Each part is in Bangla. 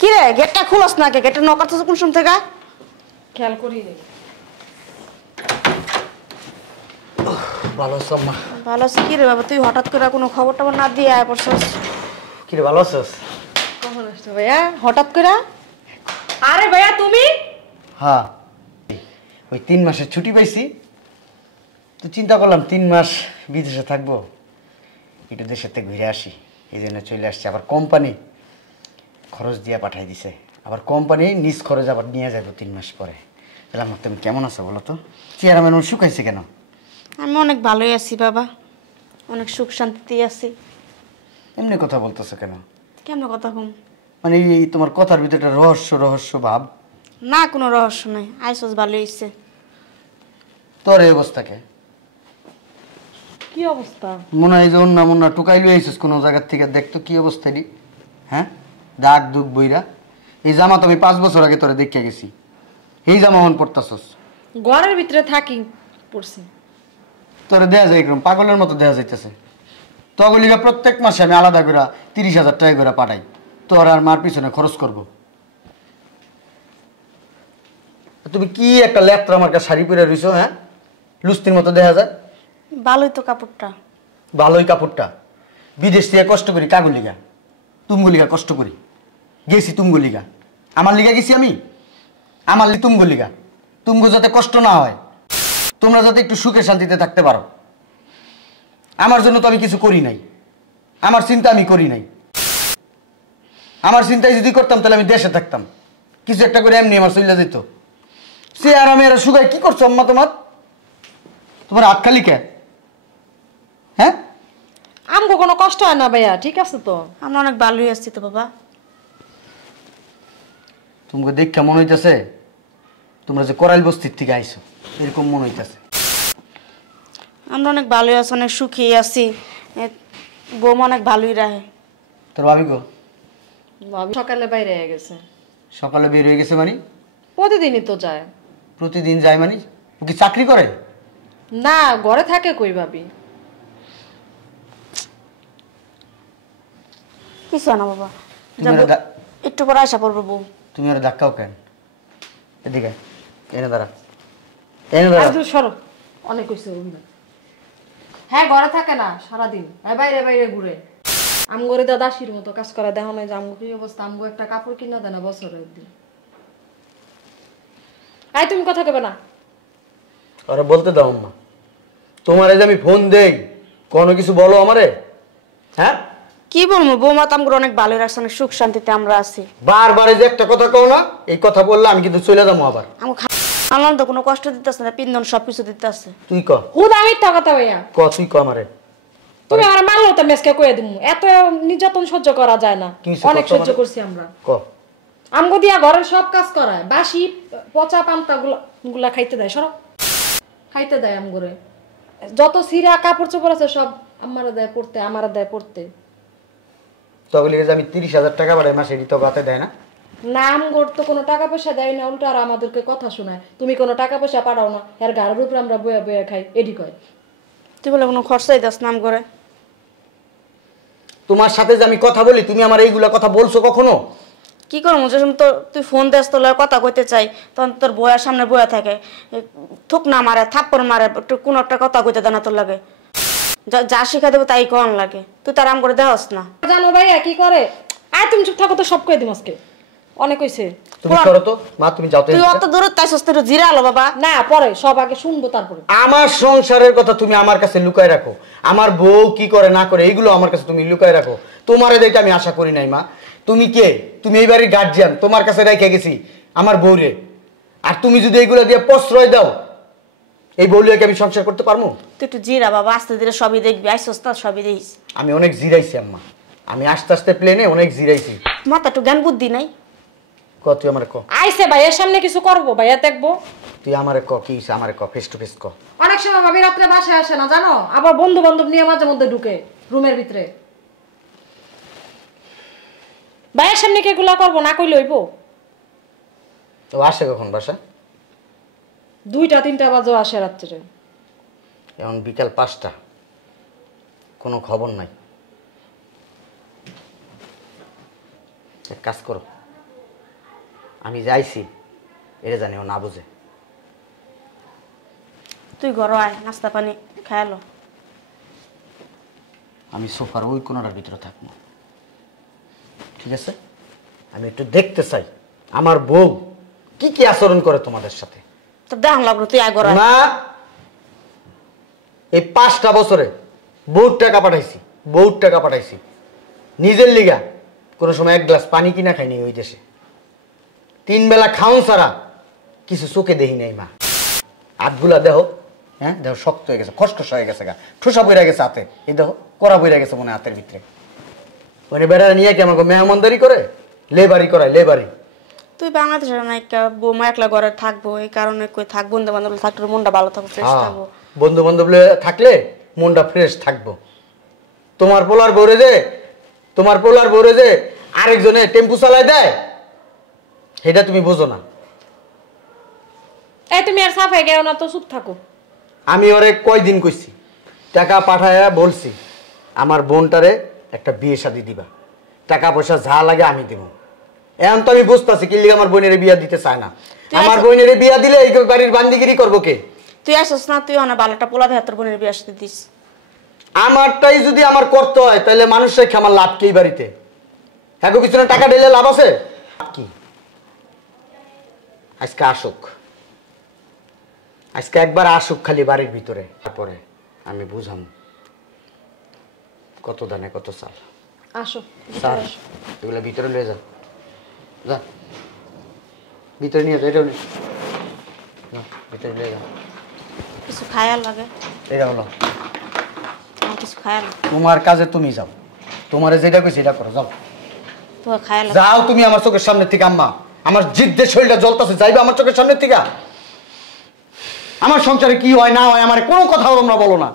কি রে গেটটা খুলস না কে? গেটটা নক করতেছ কোন সময় থেকে? খেয়াল করি রে। ভালো আছো আম্মা? ভালো আছি। কি রে বাবা তুই হঠাৎ করে কোনো খবর টবর না দিয়ে আয় পড়ছস? কি রে ভালো আছিস? কখন আসছো ভাইয়া হঠাৎ করে? আরে ভাইয়া তুমি? হ্যাঁ, ওই 3 মাসের ছুটি পাইছি তো চিন্তা করলাম 3 মাস বিদেশে থাকবো, একটু দেশের থেকে ঘুরে আসি, এই জন্য চলে আসছি। আবার কোম্পানি খরচ দিয়ে পাঠাই দিছে, আবার কোম্পানি নিজ খরচ আবার নিয়ে যাবো 3 মাস পরে। তাহলে আমার তুমি কেমন আছো বলো তো? চেহারা মানুষ শুকাইছে কেন? আমি অনেক ভালোই আছি বাবা, অনেক সুখ শান্তিতেই আছি। এমনি কথা বলতেছো কেন? কেমন কথা কম? মানে এই তোমার কথার ভিতরে একটা রহস্য রহস্য ভাব। না কোনো রহস্য নাই, আইসস ভালোই হইছে। তোর এই অবস্থাকে কি অবস্থা? মনে হয় যে অন্য মনে টুকাই লুই আইসিস কোনো জায়গার থেকে, দেখতো কি অবস্থা রে। হ্যাঁ, দাগ দুগ বইরা। এই জামা তো আমি 5 বছর আগে তোরা দেখিয়া গেছি, এই জামা মন পড়তাছস। ঘরের ভিতরে থাকি পড়ছি। তোরা দেয়া যায় এরকম পাগলের মতো দেয়া যাইতেছে। তগলিকা প্রত্যেক মাসে আমি আলাদা করে 30,000 টাকা করে পাঠাই, তোর আর মার পিছনে খরচ করব। তুমি কি একটা লেত্রা আমার কাছে শাড়ি পরে রইছো? হ্যাঁ, লুস্তির মতো দেখা যায়। ভালোই তো কাপড়টা। ভালোই কাপড়টা, বিদেশ থেকে কষ্ট করি কাগুলিগা, তুমগুলিগা কষ্ট করি গেছি, তুমগুলিগা আমার লিগা গেছি আমি, আমার তুমগুলিগা। তুমগো যাতে কষ্ট না হয়, তোমরা যাতে একটু সুখে শান্তিতে থাকতে পারো। আমার জন্য তো আমি কিছু করি নাই, আমার চিন্তা আমি করি নাই। আমার চিন্তায় যদি করতাম তাহলে আমি দেশে থাকতাম, কিছু একটা করে এমনি আমার চলে যেত। সে আর আমি এরা সুগায় কি করছো আম্মা? তোমার হাত খালি কে? হ্যাঁ, আমগো কোনো কষ্ট হয় না ভাইয়া, ঠিক আছে তো? আমরা অনেক ভালোই আছি তো বাবা। তোমাকে দেখে মনে হইতেছে তোমরা যে করাইল বস্তির থেকে আইছো, এরকম মনে হইতেছে। আমরা অনেক ভালোই আছি, অনেক সুখী আছি। বৌমা অনেক ভালোই রাহে। তোর ভাবি গো? ভাবি সকালে বাইরে হয়ে গেছে। সকালে বের হয়ে গেছে মানে? প্রতিদিনই তো যায়। প্রতিদিন যায় মানে? ও কি চাকরি করে? না, ঘরে থাকে কই ভাবি। কিছু না বাবা, তুমি ওরা একটু পরে আসা পড়বো বউ। তুমি ওরা ধাক্কাও কেন? এদিকে এনে দাঁড়া, এনে দাঁড়া। আজ সরো, অনেক কইছে রুমে। হ্যাঁ ঘরে থাকে না সারাদিন, বাইরে বাইরে ঘুরে। আমগরে দাদাশির মতো কাজ করা দেখো না যে আমগো কি অবস্থা। আমগো একটা কাপড় কিনা দেয় না বছরের দিন। আই তুমি কথা কবে না। ওরা বলতে দাও আম্মা, তোমারে যে আমি ফোন দেই কোনো কিছু বলো আমারে? হ্যাঁ, কি বলবো, বৌমা তো আমরা অনেক ভালো রাখছে, অনেক সুখ শান্তিতে আমরা আছি। বারবারে যে একটা কথা কও না, এই কথা বললে আমি কিন্তু চলে যাবো আবার। আমার তো কোনো কষ্ট দিতেছে না, পিন্দন সবকিছু দিতেছে। তুই ক, হুদা মিথ্যা কথা ভাইয়া। তুই ক আমারে। তুমি আমার মানলো তো মেসকে কয়ে দিমু। এত নির্যাতন সহ্য করা যায় না, অনেক সহ্য করছি আমরা। ক, আমগো দিয়া ঘরের সব কাজ করায়, বাসি পচা পান্তা গুলা খাইতে দেয়। সরো, খাইতে দেয় আমগরে। যত সিরা কাপড় চোপড় আছে সব আমারে দেয় পড়তে, আমারে দেয় পড়তে। তখন লিখে যে আমি 30,000 টাকা বাড়াই মাসে, এটি তো গাতে দেয় না। না, আমগোর তো কোনো টাকা পয়সা দেয় না, উল্টো আর আমাদেরকে কথা শোনায়। তুমি কোনো টাকা পয়সা পাঠাও না, এর গাড়ির উপরে আমরা বয়ে বয়ে খাই, এডি কয়। তুই বলে কোনো খরচাই দাস নাম করে? তোমার সাথে যে আমি কথা বলি, তুমি আমার এইগুলা কথা বলছো কখনো? কি করবো, যে সময় তুই ফোন দেস তোর লগে কথা কইতে চাই, তখন তোর বইয়ের সামনে বইয়া থাকে, থুক না মারে, থাপ্পড় মারে, একটু কোনো একটা কথা কইতে দেয় না তোর লাগে। যা শিখা দেবো তাই কন লাগে, তুই তার আম করে দেওয়াস না। জানো ভাইয়া কি করে? আর তুমি চুপ থাকো তো, সব কয়ে দিম আজকে। অনেক হইছে। তুমি করো তো মা, তুমি যাও তো। তুই অত দূরে তাইছস, তুই জিরা আলো বাবা। না, পরে সব আগে শুনবো তারপরে। আমার সংসারের কথা তুমি আমার কাছে লুকায় রাখো, আমার বউ কি করে না করে এইগুলো আমার কাছে তুমি লুকায় রাখো। তোমার দেখে আমি আশা করি নাই মা। তুমি কে? তুমি এই বাড়ির গার্জিয়ান, তোমার কাছে রেখে গেছি আমার বউরে। আর তুমি যদি এইগুলো দিয়ে প্রশ্রয় দাও, এই বউলিয়াকে আমি সংসার করতে পারবো? তুই একটু জিরা বাবা, আস্তে ধীরে সবই দেখবি, আইসস না সবই দেখিস। আমি অনেক জিরাইছি আম্মা, আমি আস্তে আস্তে প্লেনে অনেক জিরাইছি। মাথা একটু জ্ঞান বুদ্ধি নাই? তুই আমারে ক। আইসে ভাইয়ের সামনে কিছু করবো, ভাইয়া দেখবো। তুই আমারে ক, কি আমারে ক, ফেস টু ফেস ক। অনেক সময় ভাবি রাত্রে বাসায় আসে না জানো, আবার বন্ধু বান্ধব নিয়ে মাঝে মধ্যে ঢুকে রুমের ভিতরে। ভাইয়ের সামনে কি এগুলা করবো? না কইলে হইব? তো আসে কখন বাসা? 2টা 3টা বাজে আসে রাত্রে। এখন বিকাল 5টা, কোনো খবর নাই। এক কাজ করো, আমি যাইছি এটা জানি ও না বুঝে। তুই ঘর আয়, নাস্তা পানি খায়ালো। আমি সোফার ওই কোনার ভিতরে থাকবো, ঠিক আছে? আমি একটু দেখতে চাই আমার বউ কি কি আচরণ করে তোমাদের সাথে। তো দেখান লাগলো, তুই আয় ঘর আয়। না, এই 5টা বছরে বহুত টাকা পাঠাইছি নিজের লিগা। কোনো সময় 1 গ্লাস পানি কিনা খাইনি ওই দেশে। 3 বেলা খাওন ছাড়া কিছু চোখে দেখি নাই মা। হাতগুলা দেহ, হ্যাঁ দেহ শক্ত হয়ে গেছে, খসখস হয়ে গেছে, গা ঠোসা বইরা গেছে হাতে, এই দেহ কড়া বইরা গেছে মনে হাতের ভিতরে। মানে বেড়া নিয়ে কি আমাকে মেহমানদারি করে, লেবারি করায় লেবারি। তুই বাংলাদেশের নায়িকা, বৌমা একলা ঘরে থাকবো, এই কারণে কই থাক, বন্ধু বান্ধব থাকলে মনটা ভালো থাকবো, ফ্রেশ থাকবো। বন্ধু বান্ধব থাকলে মনটা ফ্রেশ থাকবো। তোমার পোলার বউরে যে আরেকজনে টেম্পু চালায় দেয় সেটা তুমি বোঝো না। এই তুমি আর সাফাই গেও না তো, চুপ থাকো। আমি ওরে কয়দিন কইছি, টাকা পাঠায়া বলছি আমার বোনটারে একটা বিয়ে শাদী দিবা, টাকা পয়সা যা লাগে আমি দেব। এখন তো আমি বুঝতেছি কি লিগে আমার বোনের বিয়া দিতে চায় না। আমার বোনের বিয়া দিলে এই বাড়ির বান্দিগিরি করবো কে? তুই আসছ না, তুই অনেক ভালো একটা পোলা দিয়ে তোর বোনের বিয়ে আসতে দিস। আমারটাই যদি আমার করতে হয় তাহলে মানুষের আমার লাভ কি বাড়িতে? হ্যাঁ পিছনে টাকা ঢেলে লাভ আছে কি? আজকে একবার আসুক খালি বাড়ির ভিতরে, তারপরে আমি বুঝাম কত দানে কত চাল। আসো স্যার এগুলো ভিতরে নিয়ে যা, যা ভিতরে নিয়ে যা, এটাও নিয়ে ভিতরে নিয়ে যা। কিছু খায়াল লাগে, এটা হলো কিছু খায়াল। তোমার কাজে তুমি যাও, তোমারে যেটা কইছি সেটা করো, যাও তো খায়াল যাও তুমি আমার চোখের সামনে থেকে। আম্মা আমার জিদ্দের শরীরটা জ্বলতেছে, যাইবে আমার চোখের সামনে থেকে? আমার সংসারে কি হয় না হয় আমার কোনো কথা তোমরা বলো না,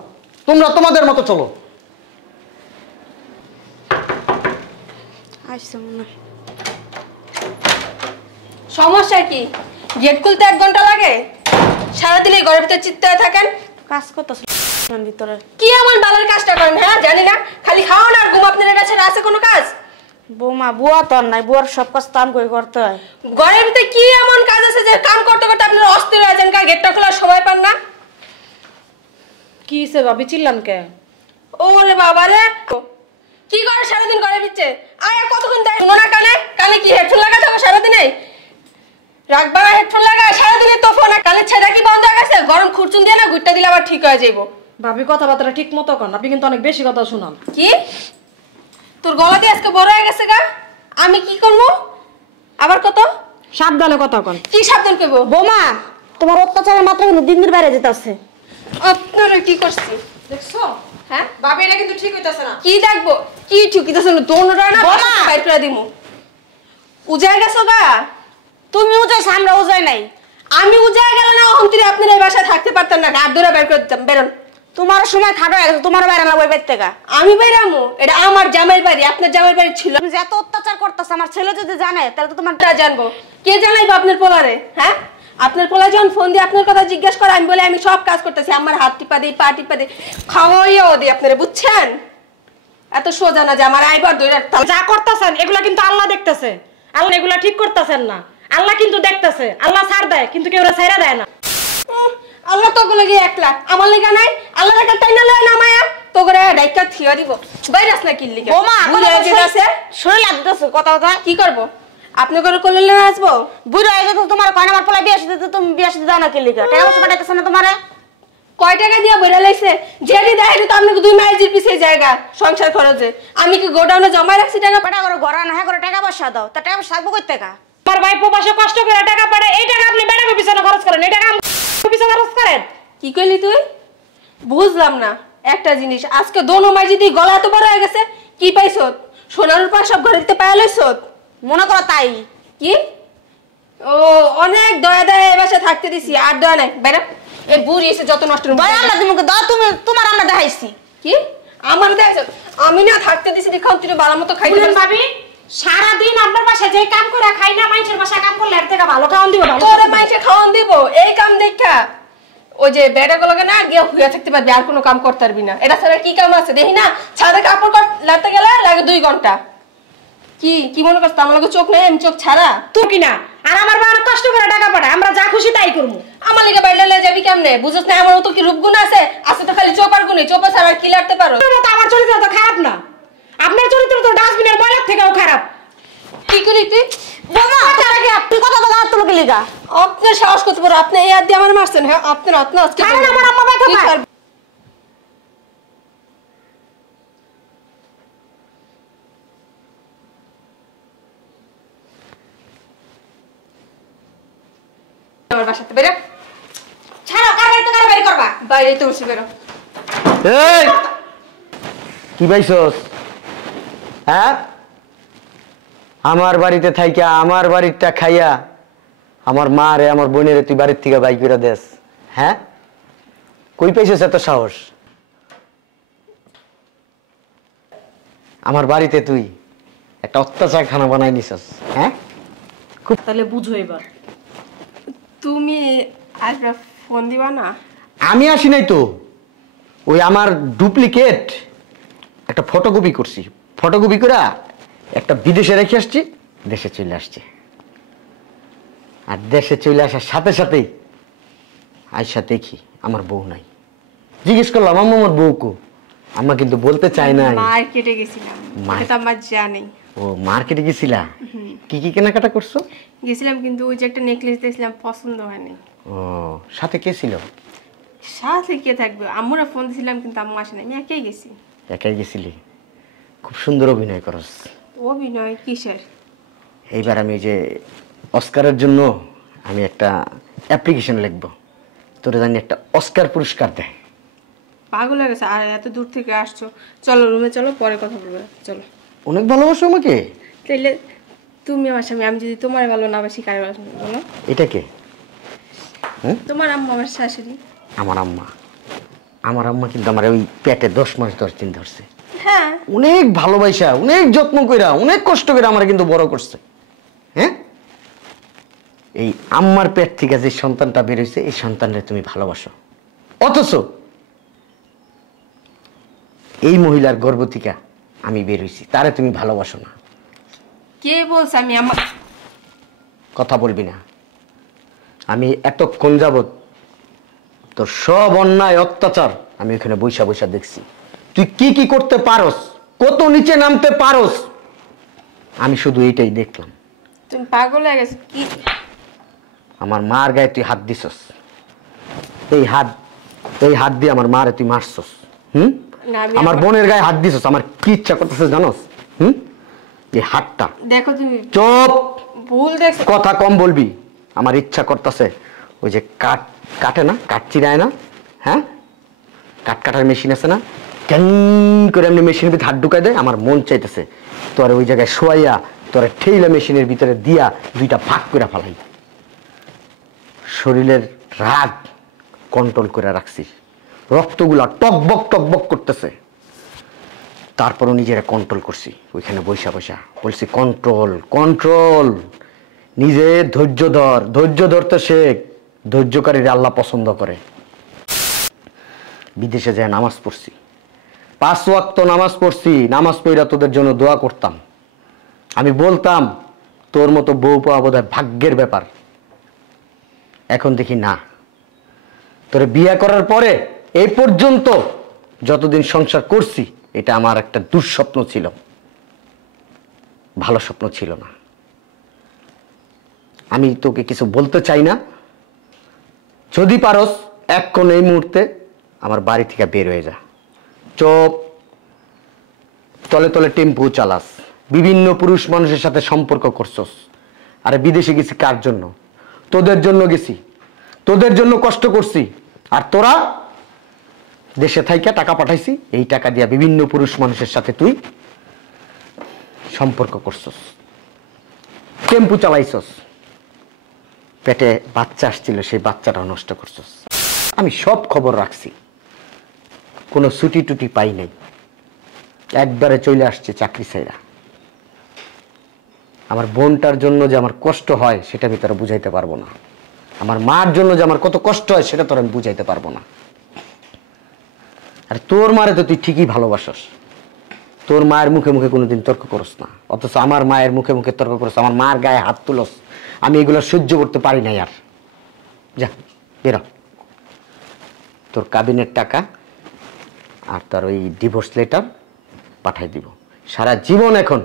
তোমরা তোমাদের মতো চলো। আসছে মনে হয়। সমস্যা কি? গেট খুলতে 1 ঘন্টা লাগে, সারাদিন এই ঘরের ভিতরে চিৎকারে থাকেন। কাজ করতেছ ভিতরে? কি এমন বালার কাজটা করেন? হ্যাঁ জানি না, খালি খাওয়ান আর ঘুম। আপনার কাছে আছে কোনো কাজ? বৌমা বুয়া তো আর নাই, বুয়ার সব কাজ তো আমি করতে হয়। ঘরের ভিতরে কি এমন কাজ আছে যে কাম করতে করতে আপনারা অস্থির হয়ে যান? গেটটা খোলার সময় পান না? কি সে ভাবি চিল্লান কে? ওরে বাবা রে, কি করে সারাদিন ঘরের ভিতরে? আয় কতক্ষণ দেয় শুনো না? কানে কি হেডফোন লাগা থাকো সারাদিনে? রাখবা না হেডফোন লাগা? সারাদিনে তো ফোন, কানের ছেদা কি বন্ধ হয়ে গেছে? গরম খুরচুন দিয়ে না গুটটা দিলে আবার ঠিক হয়ে যাইব। ভাবি কথাবার্তা ঠিক মতো কন, আপনি কিন্তু অনেক বেশি কথা শুনান। কি তোর গলা দিয়ে আজকে বড় হয়ে গেছে গা? আমি কি করবো আবার? কত সাবধানে কথা কন। কি সাবধান করবো? বৌমা তোমার অত্যাচারের মাত্রা কিন্তু দিন দিন বাইরে যেতেছে। আপনারা কি করছি দেখছো? হ্যাঁ ভাবি এটা কিন্তু ঠিক হইতাছে না। কি দেখবো? কি ঠিকিতেছে না? দোনরা না বাইর করে দিমু। উজায় গেছো গা? তুমি উজাইছ, আমরা উজাই নাই। আমি উজায় গেল না অন্তরে আপনার এই বাসায় থাকতে পারতাম না, গাড় ধরে বের করে দিতাম। বেরোন। তোমার সময় খাটো হয়ে গেছে, তোমার বাইরে না বই বাইর থেকে। আমি বেরামু? এটা আমার জামাইয়ের বাড়ি, আপনার জামাইয়ের বাড়ি ছিল। তুমি যে এত অত্যাচার করতেছ, আমার ছেলে যদি জানে তাহলে তো তোমার জানবো। কে জানাইবো আপনার পোলারে? হ্যাঁ আপনার পোলা যখন ফোন দিয়ে আপনার কথা জিজ্ঞাসা করে, আমি বলে আমি সব কাজ করতেছি, আমার হাত টিপা দিই, পা টিপা দিই, খাওয়াইয়াও দিই আপনারা, বুঝছেন? এত সোজা না যে আমার আইবার দইরা যা করতেছেন এগুলা কিন্তু আল্লাহ দেখতেছে। আল্লাহ এগুলা ঠিক করতেছেন না, আল্লাহ কিন্তু দেখতেছে। আল্লাহ ছাড় দেয় কিন্তু কেউ ছাইরা দেয় না। আল্লাহ তো গুলো গিয়ে 1 লাখ, আমার লেগা নাই। আল্লাহ একটা টাইনা লয় না মায়া তো করে ডাইকা থিয়া দিব। বাইরাস না কি লিগা? বৌমা বুড়া হয়ে যেতেছে, শরীর লাগতেছে, কথা কথা কি করব? আপনি করে করলে না আসবো? বুড়া হয়ে যেত তোমার কয় না, আমার পোলা বিয়ে আসতে তুমি বিয়ে আসতে দাও না কি লিগা? টাকা পয়সা পাঠাইতেছ না তোমারে? কয় টাকা দিয়া বইরা লাইছে? যেটি দেয় তো আপনাকে 2 মাইলের পিছিয়ে জায়গা সংসার খরচে। আমি কি গোডাউনে জমা রাখছি টাকা? টাকা করে ঘর না, হ্যাঁ করে টাকা পয়সা দাও, তা টাকা পয়সা থাকবো কই টাকা? আমার ভাই প্রবাসে কষ্ট করে টাকা পাঠায়, এই টাকা আপনি বেড়াবে পিছনে খরচ করেন, এই টাকা পিছনে খরচ করেন। কি কইলি তুই? বুঝলাম না একটা জিনিস, আজকে দোনো মাই যদি গলা এত বড় হয়ে গেছে, কি পাইছ? সোনার উপর সব ঘরে দিতে পাইলছ? মনে করো তাই। কি? ও অনেক দয়া দয়া এই বাসায় থাকতে দিছি, আর দয়া নাই। বাইরে এই বুড়ি এসে যত নষ্ট দয়া আমরা তুমি দাও, তুমি তোমার আমরা দেখাইছি। কি আমার দেখাইছ? আমি না থাকতে দিছি দেখো তুই ভালো মতো খাইতে পারবি। ভাবি সারাদিন আপনার বাসায় যে কাম করে খাই না, মানুষের বাসায় কাম করলে এর থেকে ভালো খাওয়ান দিব। তোরে মাইকে খাওয়ান দিব এই কাম দেখা? ওই যে বেড়াগুলোকে না গিয়ে হুইয়া থাকতে পারবি, আর কোনো কাম করতে পারবি না। এটা ছাড়া কি কাম আছে দেখি না? ছাদে কাপড় লাগতে গেলে লাগে 2 ঘন্টা। কি কি মনে করছ আমার চোখ নেই? আমি চোখ ছাড়া? তুই কিনা আর আমার মা অনেক কষ্ট করে টাকা পাঠায়, আমরা যা খুশি তাই করবো। আমার লিগে বাইরে লয়ে যাবি কেমনে? বুঝছ না আমার তো কি রূপগুণ আছে? আছে তো খালি চোপার গুণে, চোপা ছাড়া আর কি লাড়তে পারো? আমার চরিত্র তো খারাপ না, আপনার চরিত্র তো ডাস্টবিনের ময়লার থেকেও খারাপ। কি করি তুই? বাবা তুই কথা বলা তোর লিগা আপনি সাহস করতে পারো? আপনি এই হাত দিয়ে আমার মারছেন? হ্যাঁ আপনি আজকে আমার আম্মা ব্যথা পায়। আমার বাসাতে বেরো। ছাড়ো, কার বাড়ি করবা? বাইরে তো বসে বেরো। এই কি পাইছস? হ্যাঁ, আমার বাড়িতে থাইকা আমার বাড়িটা খাইয়া আমার মা রে আমার বোনের তুই বাড়ির থেকে বাই করে দেস? হ্যাঁ, কই পাইছস এত সাহস? আমার বাড়িতে তুই একটা অত্যাচার খানা বানাই নিছস। হ্যাঁ, খুব তাহলে বুঝো এবার। তুমি আসবে ফোন দিবা না? আমি আসি নাই তো, ওই আমার ডুপ্লিকেট একটা ফটোকপি করছি, ফটোকপি করে একটা বিদেশে রেখে আসছি, দেশে চলে আসছে। আর দেশে চলে আসার সাথে সাথেই আয়সা দেখি আমার বউ নাই। জিজ্ঞেস করলাম আম্মা আমার বউ কো? আম্মা কিন্তু বলতে চাই না। মার্কেটে গেছিলাম, এটা তো আমার জানি। ও মার্কেটে গেছিলা? কি কি কেনাকাটা করছো? গেছিলাম, কিন্তু ওই যে একটা নেকলেস দিয়েছিলাম পছন্দ হয়নি। ও সাথে কে ছিল? সাথে কে থাকবে? আম্মুরা ফোন দিয়েছিলাম কিন্তু আম্মু আসে না, আমি একাই গেছি। একাই গেছিলি? খুব সুন্দর অভিনয় করস। অভিনয় কিসের? এইবার আমি যে অস্কারের জন্য আমি একটা অ্যাপ্লিকেশন লিখবো, তোরা জানি একটা অস্কার পুরস্কার দেয়। পাগল হয়ে গেছে। আর এত দূর থেকে আসছো, চলো রুমে চলো, পরে কথা বলবো। চলো। অনেক ভালোবাসো আমাকে? তাইলে তুমি আমার স্বামী, আমি যদি তোমার ভালো না বাসি কার ভালো বলো? এটা কে? তোমার আম্মা আমার শাশুড়ি। আমার আম্মা? আমার আম্মা কিন্তু আমার ওই পেটে 10 মাস 10 দিন ধরছে। হ্যাঁ, অনেক ভালোবাসা, অনেক যত্ন কইরা, অনেক কষ্ট করে আমার কিন্তু বড় করছে। হ্যাঁ, এই আম্মার পেট থেকে যে সন্তানটা বের হয়েছে, এই সন্তানটা তুমি ভালোবাসো, অথচ এই মহিলার গর্ভ থেকে আমি বের হয়েছি, তারে তুমি ভালোবাসো না। কে বলছে আমি আমার? কথা বলবি না। আমি এতক্ষণ যাবত তোর সব অন্যায় অত্যাচার আমি ওখানে বৈশা বৈশা দেখছি। তুই কি কি করতে পারস, কত নিচে নামতে পারস, আমি শুধু এইটাই দেখলাম। তুমি পাগল হয়ে গেছো কি? আমার মার গায়ে তুই হাত দিছস, এই হাত দিয়ে আমার মারে তুই মারছস। না, আমি আমার বোনের গায়ে হাত দিছস। আমার কি ইচ্ছা করতেছে জানোস? এই হাতটা দেখো তুমি চুপ, ভুল দেখছো। কথা কম বলবি। আমার ইচ্ছা করতেছে ওই যে কাটে না, কাঠ চিরায় না, হ্যাঁ, কাঠ কাটার মেশিন আছে না, কেন করে এমনি মেশিনের ভিতরে হাত ঢুকাই দেয়। আমার মন চাইতেছে তোর ওই জায়গায় শোয়াইয়া তোর ঠেইলা মেশিনের ভিতরে দিয়া দুইটা ভাগ করে ফেলাই। শরীরের রাগ কন্ট্রোল করে রাখছিস, রক্তগুলা টকবক করতেছে, তারপরও নিজেরা কন্ট্রোল করছি। ওইখানে বৈশা বলছি কন্ট্রোল, নিজে ধৈর্য ধরতে শেখ। ধৈর্যকারীরা আল্লাহ পছন্দ করে। বিদেশে যায় নামাজ পড়ছি, 5 ওয়াক্ত নামাজ পড়ছি। নামাজ পড়া তোদের জন্য দোয়া করতাম। আমি বলতাম তোর মতো বউ পাওয়া বোধহয় ভাগ্যের ব্যাপার। এখন দেখি না, তোরে বিয়ে করার পরে এই পর্যন্ত যতদিন সংসার করছি, এটা আমার একটা দুঃস্বপ্ন ছিল, ভালো স্বপ্ন ছিল না। আমি তোকে কিছু বলতে চাই না। যদি পারস এক্ষণ এই মুহূর্তে আমার বাড়ি থেকে বের হয়ে যা। চুপ, তলে তলে টেম্পু চালাস, বিভিন্ন পুরুষ মানুষের সাথে সম্পর্ক করছস। আরে বিদেশে গেছি কার জন্য? তোদের জন্য গেছি, তোদের জন্য কষ্ট করছি। আর তোরা দেশে থাইকা টাকা পাঠাইছি, এই টাকা দিয়া বিভিন্ন পুরুষ মানুষের সাথে তুই সম্পর্ক করছস, টেম্পু চালাইছস, পেটে বাচ্চা আসছিল, সেই বাচ্চাটাও নষ্ট করছস। আমি সব খবর রাখছি, কোনো ছুটি টুটি পাই নাই, একবারে চলে আসছে চাকরি ছাইরা। আমার বোনটার জন্য যে আমার কষ্ট হয় সেটা আমি তোরা বুঝাইতে পারবো না। আমার মার জন্য যে আমার কত কষ্ট হয় সেটা তোর আমি বুঝাইতে পারবো না। আর তোর মারে তো তুই ঠিকই ভালোবাসস, তোর মায়ের মুখে মুখে কোনোদিন তর্ক করস না, অথচ আমার মায়ের মুখে মুখে তর্ক করস, আমার মার গায়ে হাত তুলস, আমি এগুলো সহ্য করতে পারি না আর। যা বেরো, তোর কাবিনের টাকা আর তার ওই ডিভোর্স লেটার পাঠাই দিব। সারা জীবন এখন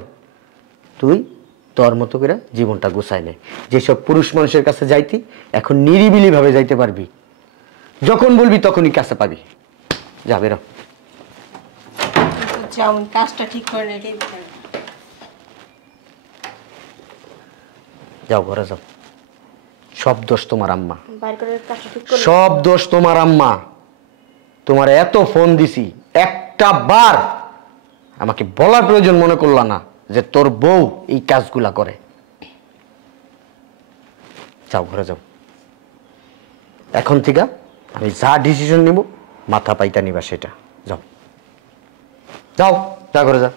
তুই তোর মতো করে জীবনটা গুছাই নে। যেসব পুরুষ মানুষের কাছে যাইতি এখন নিরিবিলি ভাবে যাইতে পারবি, যখন বলবি তখনই কাছে পাবি। যা বেরো। যাও, কাজটা ঠিক করে রেখে দিতে। যাও ঘরে যাও। সব দোষ তোমার আম্মা, বাইর করে কাজটা ঠিক করে। সব দোষ তোমার আম্মা। তোমার এত ফোন দিছি, একটা বার আমাকে বলার প্রয়োজন মনে করলা না যে তোর বউ এই কাজগুলা করে। যাও ঘরে যাও। এখন থেকে আমি যা ডিসিশন নিব মাথা পাইতা নিবা সেটা। যাও যাও, যা ঘরে যা।